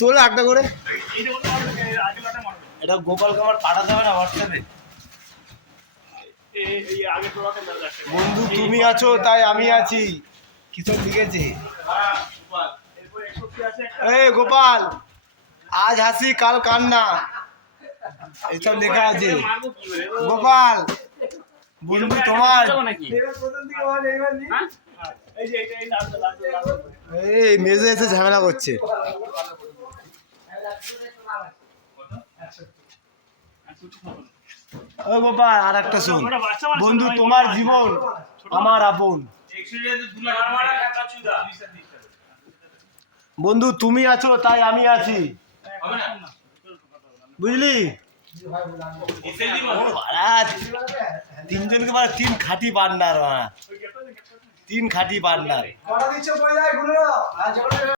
তোলে একটা করে। এটা গোপালকে আমার পাঠাতে হবে না হোয়াটসঅ্যাপে। বন্ধু তুমি আছো তাই আমি আছি, কিছু লিখেছে। এই গোপাল, আজ হাসি কাল কান্না, এইসব লেখা আছে। গোপাল বন্ধু তোমার, এই মেজে এসে ঝামেলা করছে। ও গোপাল আর একটা শোন, বন্ধু তোমার জীবন আমার আপন। বন্ধু তুমি আছো তাই আমি আছি, বুঝলি? তিনজনকে মানে তিন খাঁটি পার্টনার, তিন খাঁটি পার্টনার।